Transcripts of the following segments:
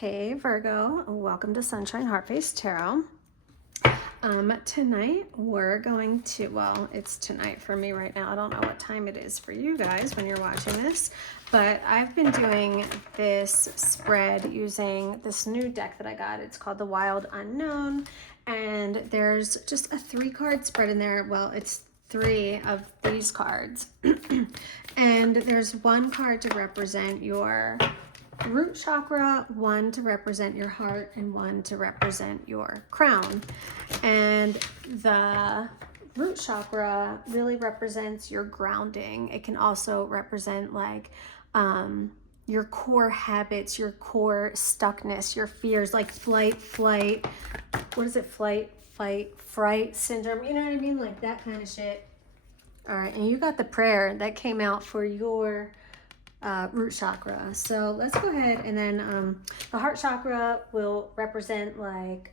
Hey Virgo, welcome to Sunshine Heartface Tarot. Tonight we're going to, well, it's tonight for me right now. I don't know what time it is for you guys when you're watching this, but I've been doing this spread using this new deck that I got. It's called the Wild Unknown, and there's just a 3-card spread in there. Well, it's 3 of these cards, and there's 1 card to represent your root chakra, 1 to represent your heart, and 1 to represent your crown. And the root chakra really represents your grounding. It can also represent like your core habits, your core stuckness, your fears, like flight, what is it? Flight, fight, fright syndrome. You know what I mean? Like that kind of shit. All right, and you got the prayer that came out for your root chakra. So let's go ahead, and then the heart chakra will represent like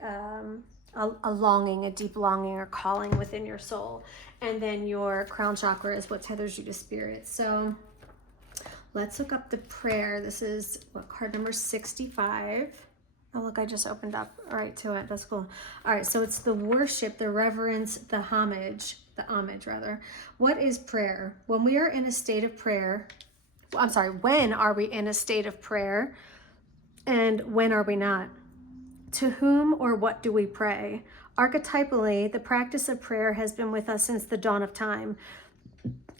a longing, a deep longing or calling within your soul. And then your crown chakra is what tethers you to spirit. So let's look up the prayer. This is what, card number 65. Oh, look, I just opened up right to it. That's cool. All right, so it's the worship, the reverence, the homage rather. What is prayer? When we are in a state of prayer, when are we in a state of prayer, and when are we not? To whom or what do we pray? Archetypally, the practice of prayer has been with us since the dawn of time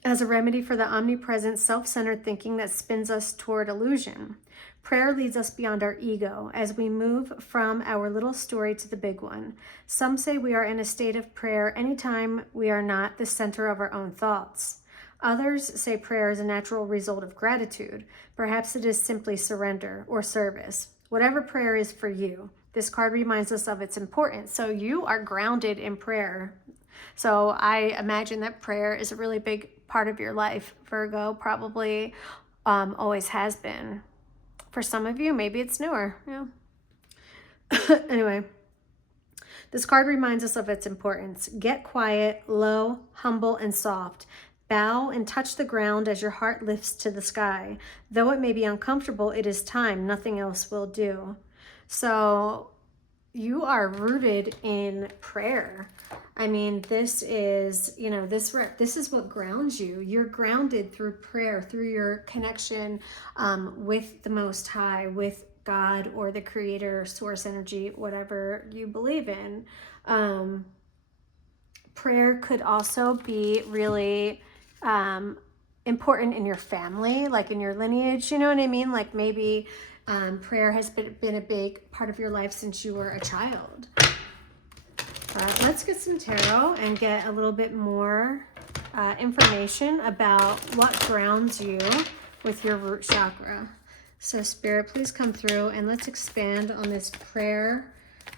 as a remedy for the omnipresent self-centered thinking that spins us toward illusion. Prayer leads us beyond our ego as we move from our little story to the big one. Some say we are in a state of prayer anytime we are not the center of our own thoughts. Others say prayer is a natural result of gratitude. Perhaps it is simply surrender or service. Whatever prayer is for you, this card reminds us of its importance. So you are grounded in prayer. So I imagine that prayer is a really big part of your life, Virgo, probably always has been. For some of you, maybe it's newer. Yeah. Anyway, this card reminds us of its importance. Get quiet, low, humble, and soft. Bow and touch the ground as your heart lifts to the sky. Though it may be uncomfortable, it is time. Nothing else will do. So you are rooted in prayer. I mean, this is, you know, this is what grounds you. You're grounded through prayer, through your connection with the Most High, with God or the Creator, source energy, whatever you believe in. Prayer could also be really important in your family, like in your lineage, you know what I mean? Like maybe prayer has been a big part of your life since you were a child. Let's get some tarot and get a little bit more information about what grounds you with your root chakra. So Spirit, please come through and let's expand on this prayer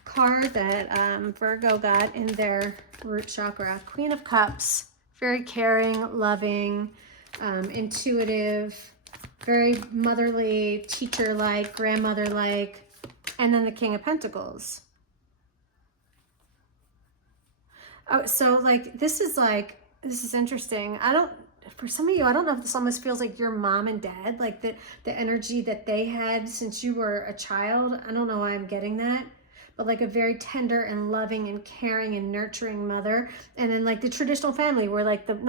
card that Virgo got in their root chakra. Queen of Cups, very caring, loving, intuitive, very motherly, teacher-like, grandmother-like, and then the King of Pentacles. Oh, so like this is interesting. For some of you, I don't know if this almost feels like your mom and dad, like the energy that they had since you were a child. I don't know why I'm getting that, but like a very tender and loving and caring and nurturing mother. And then like the traditional family where like but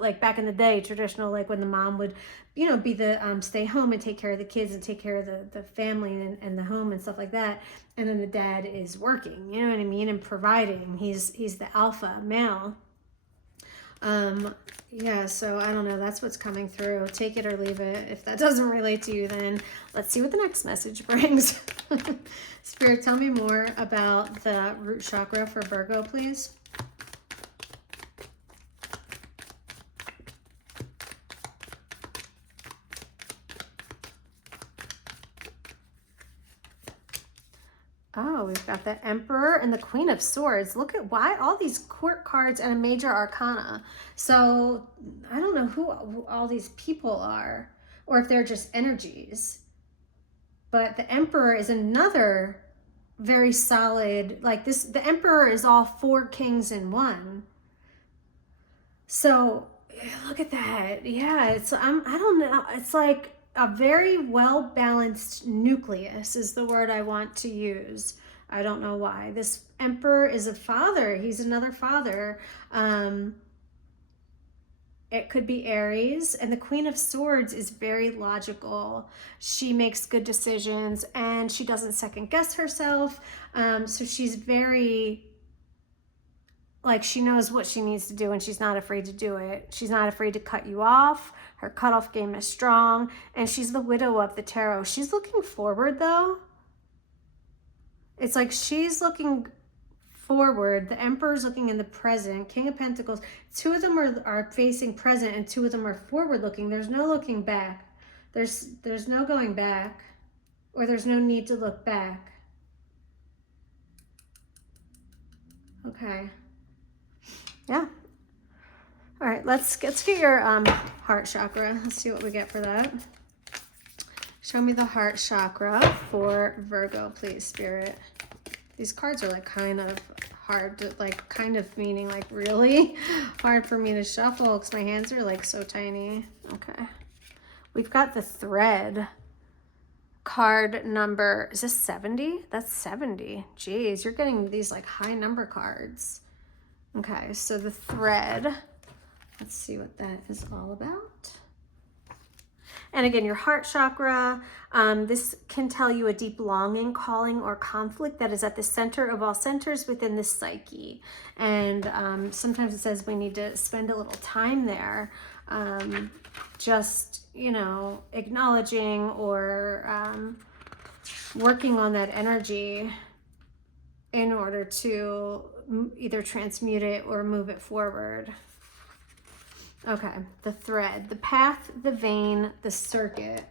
like back in the day, traditional, like when the mom would, be the stay home and take care of the kids and take care of the family and the home and stuff like that. And then the dad is working, you know what I mean? And providing. He's the alpha male. Yeah, so I don't know, that's what's coming through. Take it or leave it. If that doesn't relate to you, then let's see what the next message brings. Spirit, tell me more about the root chakra for Virgo, please. Oh, we've got the Emperor and the Queen of Swords. Look at why all these court cards and a major arcana. So I don't know who all these people are or if they're just energies. But the Emperor is another very solid, like this, the Emperor is all 4 kings in one. So look at that. Yeah, it's I don't know. It's like a very well-balanced nucleus is the word I want to use. I don't know why. This Emperor is a father. He's another father. It could be Aries, and the Queen of Swords is very logical. She makes good decisions and she doesn't second guess herself. So she's very, like, she knows what she needs to do and she's not afraid to do it. She's not afraid to cut you off. Her cutoff game is strong, and she's the widow of the tarot. She's looking forward though. It's like she's looking forward. The Emperor's looking in the present. King of Pentacles. Two of them are facing present and two of them are forward looking. There's no looking back. There's no going back, or there's no need to look back. Okay. Yeah. All right, let's get your heart chakra. Let's see what we get for that. Show me the heart chakra for Virgo, please, Spirit. These cards are like kind of hard to, like, kind of meaning like really hard for me to shuffle because my hands are like so tiny. Okay. We've got the thread. Card number, is this 70? That's 70. Jeez, you're getting these like high number cards. Okay, so the thread. Let's see what that is all about. And again, your heart chakra, this can tell you a deep longing, calling, or conflict that is at the center of all centers within the psyche. And sometimes it says we need to spend a little time there, just, you know, acknowledging or working on that energy in order to either transmute it or move it forward. Okay, the thread, the path, the vein, the circuit.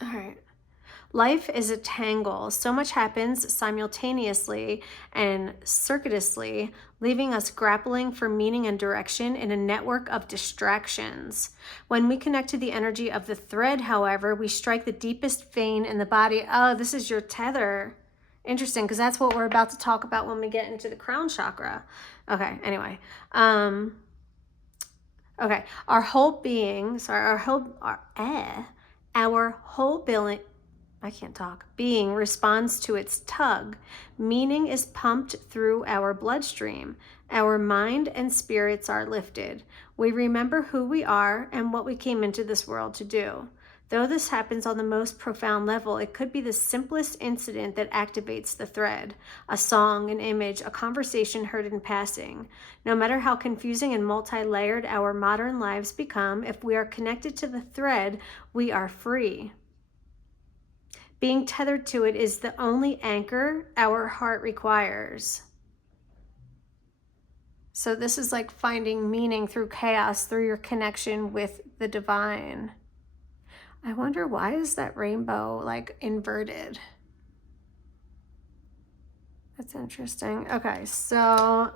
All right. Life is a tangle. So much happens simultaneously and circuitously, leaving us grappling for meaning and direction in a network of distractions. When we connect to the energy of the thread, however, we strike the deepest vein in the body. Oh, this is your tether. Interesting, because that's what we're about to talk about when we get into the crown chakra. Okay, anyway. Okay, our whole being, our whole being responds to its tug. Meaning is pumped through our bloodstream. Our mind and spirits are lifted. We remember who we are and what we came into this world to do. Though this happens on the most profound level, it could be the simplest incident that activates the thread. A song, an image, a conversation heard in passing. No matter how confusing and multi-layered our modern lives become, if we are connected to the thread, we are free. Being tethered to it is the only anchor our heart requires. So this is like finding meaning through chaos, through your connection with the divine. I wonder, why is that rainbow like inverted? That's interesting. Okay, so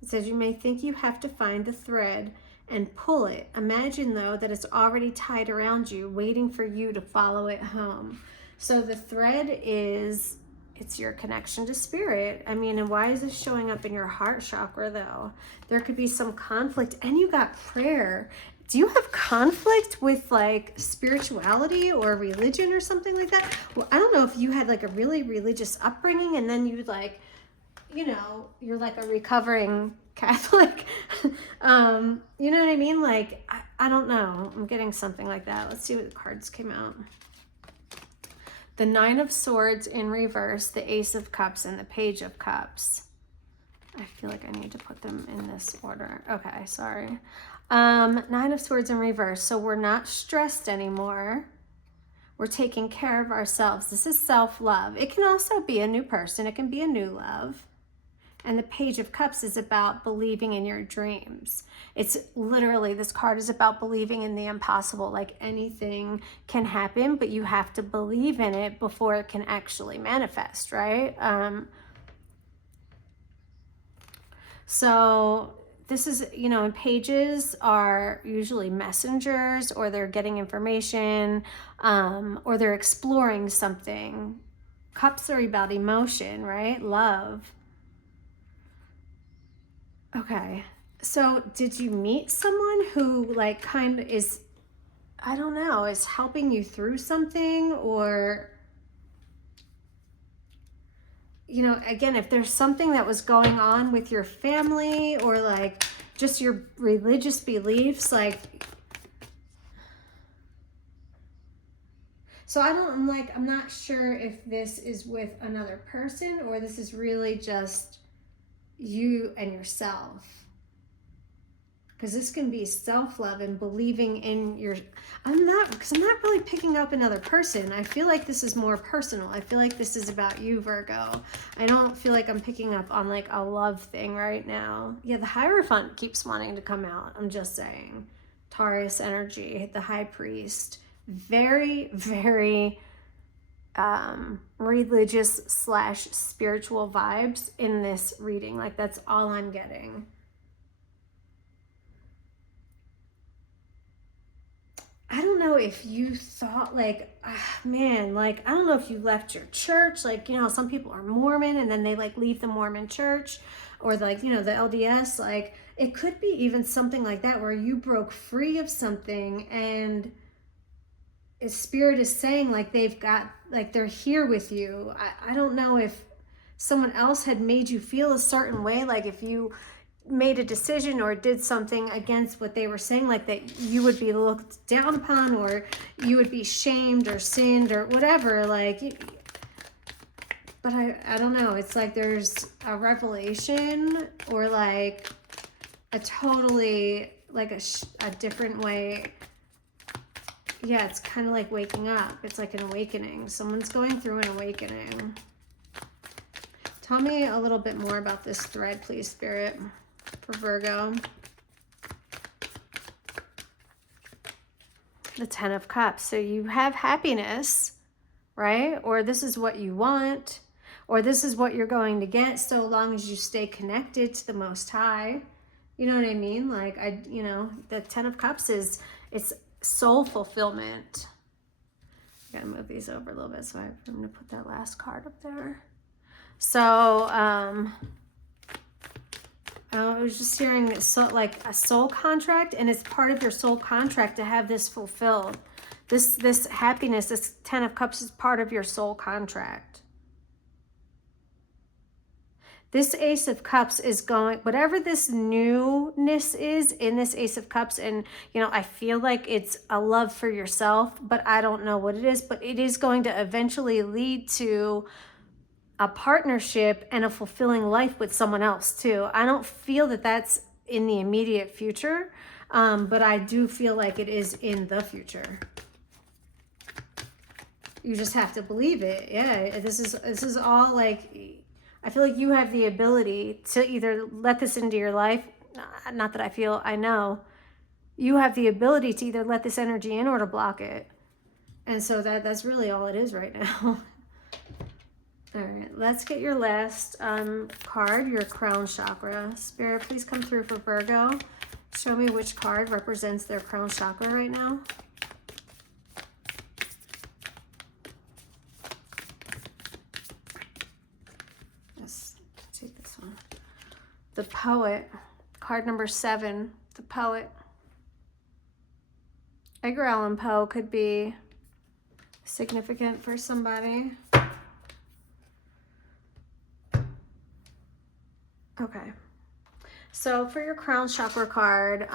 it says you may think you have to find the thread and pull it. Imagine though that it's already tied around you, waiting for you to follow it home. So the thread is, it's your connection to spirit. I mean, and why is this showing up in your heart chakra though? There could be some conflict, and you got prayer. Do you have conflict with like spirituality or religion or something like that? Well, I don't know if you had like a really religious upbringing and then you like, you know, you're like a recovering Catholic. You know what I mean? Like, I don't know. I'm getting something like that. Let's see what the cards came out. The Nine of Swords in reverse, the Ace of Cups, and the Page of Cups. I feel like I need to put them in this order. Okay, sorry. Nine of Swords in reverse. So we're not stressed anymore. We're taking care of ourselves. This is self-love. It can also be a new person. It can be a new love. And the Page of Cups is about believing in your dreams. It's literally, this card is about believing in the impossible. Like anything can happen, but you have to believe in it before it can actually manifest, right? So this is, you know, and pages are usually messengers, or they're getting information, or they're exploring something. Cups are about emotion, right? Love. Okay, So did you meet someone who like kind of is, I don't know, is helping you through something? Or, you know, again, if there's something that was going on with your family or like just your religious beliefs, like, so I'm not sure if this is with another person or this is really just you and yourself. Because this can be self-love and believing in your, because I'm not really picking up another person. I feel like this is more personal. I feel like this is about you, Virgo. I don't feel like I'm picking up on like a love thing right now. Yeah, the Hierophant keeps wanting to come out. I'm just saying. Taurus energy, the High Priest. Very, very religious / spiritual vibes in this reading. Like that's all I'm getting. I don't know if you thought like, man, like, I don't know if you left your church. Like, you know, some people are Mormon and then they like leave the Mormon church or like, you know, the LDS. Like, it could be even something like that where you broke free of something and Spirit is saying like they've got, like they're here with you. I don't know if someone else had made you feel a certain way. Like if you made a decision or did something against what they were saying, like that you would be looked down upon or you would be shamed or sinned or whatever, like, but I don't know, it's like there's a revelation or like a totally like a different way. Yeah, it's kind of like waking up. It's like an awakening. Someone's going through an awakening. Tell me a little bit more about this thread, please, Spirit, for Virgo. The Ten of Cups. So you have happiness, right? Or this is what you want, or this is what you're going to get so long as you stay connected to the Most High. You know what I mean? Like, you know, the Ten of Cups is, it's soul fulfillment. I gotta move these over a little bit, so I'm gonna put that last card up there. So, I was just hearing like a soul contract, and it's part of your soul contract to have this fulfilled. This happiness, this Ten of Cups is part of your soul contract. This Ace of Cups is going, whatever this newness is in this Ace of Cups, and, you know, I feel like it's a love for yourself, but I don't know what it is, but it is going to eventually lead to a partnership and a fulfilling life with someone else too. I don't feel that that's in the immediate future, but I do feel like it is in the future. You just have to believe it. Yeah, this is all like, I feel like you have the ability to either let this into your life. Not that I feel, I know. You have the ability to either let this energy in or to block it. And so that's really all it is right now. All right, let's get your last card, your crown chakra. Spirit, please come through for Virgo. Show me which card represents their crown chakra right now. Let's take this one. The Poet, card number 7, the Poet. Edgar Allan Poe could be significant for somebody. Okay, so for your crown chakra card,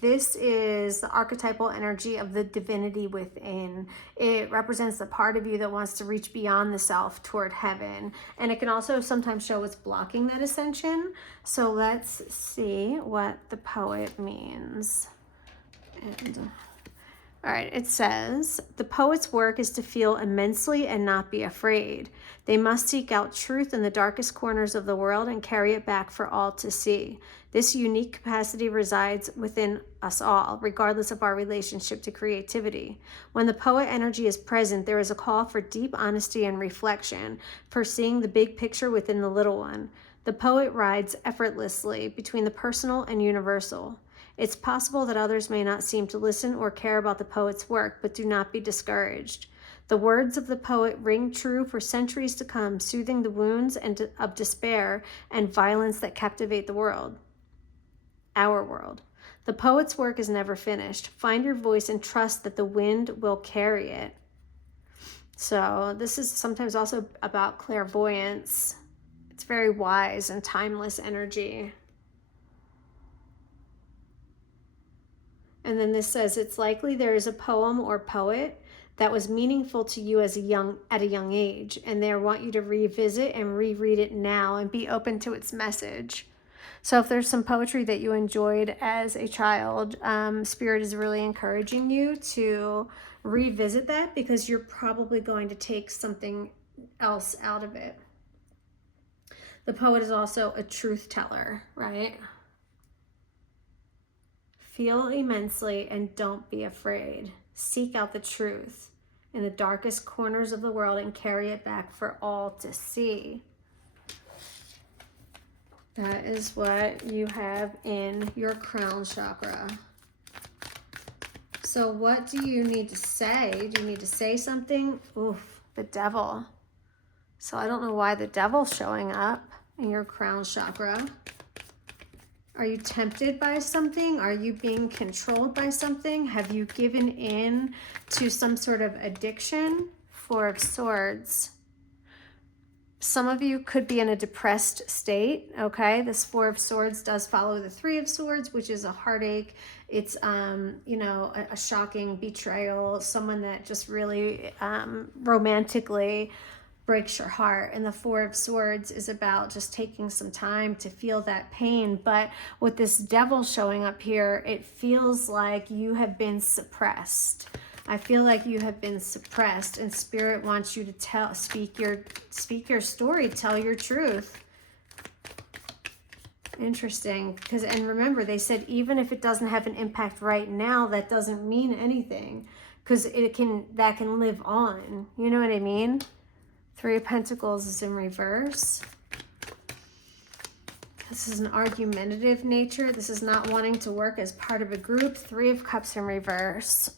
this is the archetypal energy of the divinity within. It represents the part of you that wants to reach beyond the self toward heaven. And it can also sometimes show what's blocking that ascension. So let's see what the Poet means. And all right, it says, the poet's work is to feel immensely and not be afraid. They must seek out truth in the darkest corners of the world and carry it back for all to see. This unique capacity resides within us all, regardless of our relationship to creativity. When the poet energy is present, there is a call for deep honesty and reflection, for seeing the big picture within the little one. The poet rides effortlessly between the personal and universal. It's possible that others may not seem to listen or care about the poet's work, but do not be discouraged. The words of the poet ring true for centuries to come, soothing the wounds of despair and violence that captivate the world. our world. The poet's work is never finished. Find your voice and trust that the wind will carry it. So this is sometimes also about clairvoyance. It's very wise and timeless energy. And then this says, it's likely there is a poem or poet that was meaningful to you at a young age, and they want you to revisit and reread it now and be open to its message. So if there's some poetry that you enjoyed as a child, Spirit is really encouraging you to revisit that, because you're probably going to take something else out of it. The poet is also a truth teller, right? Feel immensely and don't be afraid. Seek out the truth in the darkest corners of the world and carry it back for all to see. That is what you have in your crown chakra. So what do you need to say? Do you need to say something? Oof, the devil. So I don't know why the devil's showing up in your crown chakra. Are you tempted by something? Are you being controlled by something? Have you given in to some sort of addiction? Four of Swords. Some of you could be in a depressed state, okay? This Four of Swords does follow the Three of Swords, which is a heartache. It's, you know, a shocking betrayal, someone that just really romantically breaks your heart. And the Four of Swords is about just taking some time to feel that pain. But with this devil showing up here, it feels like you have been suppressed. I feel like you have been suppressed, and Spirit wants you to speak your story, tell your truth. Interesting, because, and remember, they said even if it doesn't have an impact right now, that doesn't mean anything, because that can live on. You know what I mean? Three of Pentacles is in reverse. This is an argumentative nature. This is not wanting to work as part of a group. Three of Cups in reverse.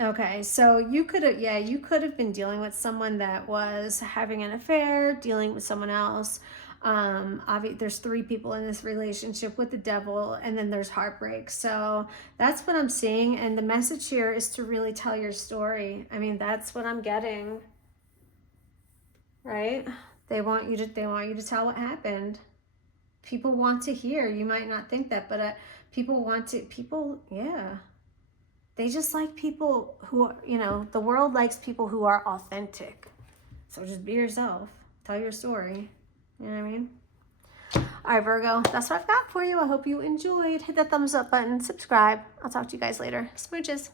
Okay, so you could have been dealing with someone that was having an affair, dealing with someone else. There's three people in this relationship with the devil, and then there's heartbreak. So that's what I'm seeing, and the message here is to really tell your story. I mean, that's what I'm getting, right? They want you to tell what happened. People want to hear. You might not think that, but yeah. They just like people who, you know, the world likes people who are authentic. So just be yourself. Tell your story. You know what I mean? All right, Virgo, that's what I've got for you. I hope you enjoyed. Hit that thumbs up button. Subscribe. I'll talk to you guys later. Smooches.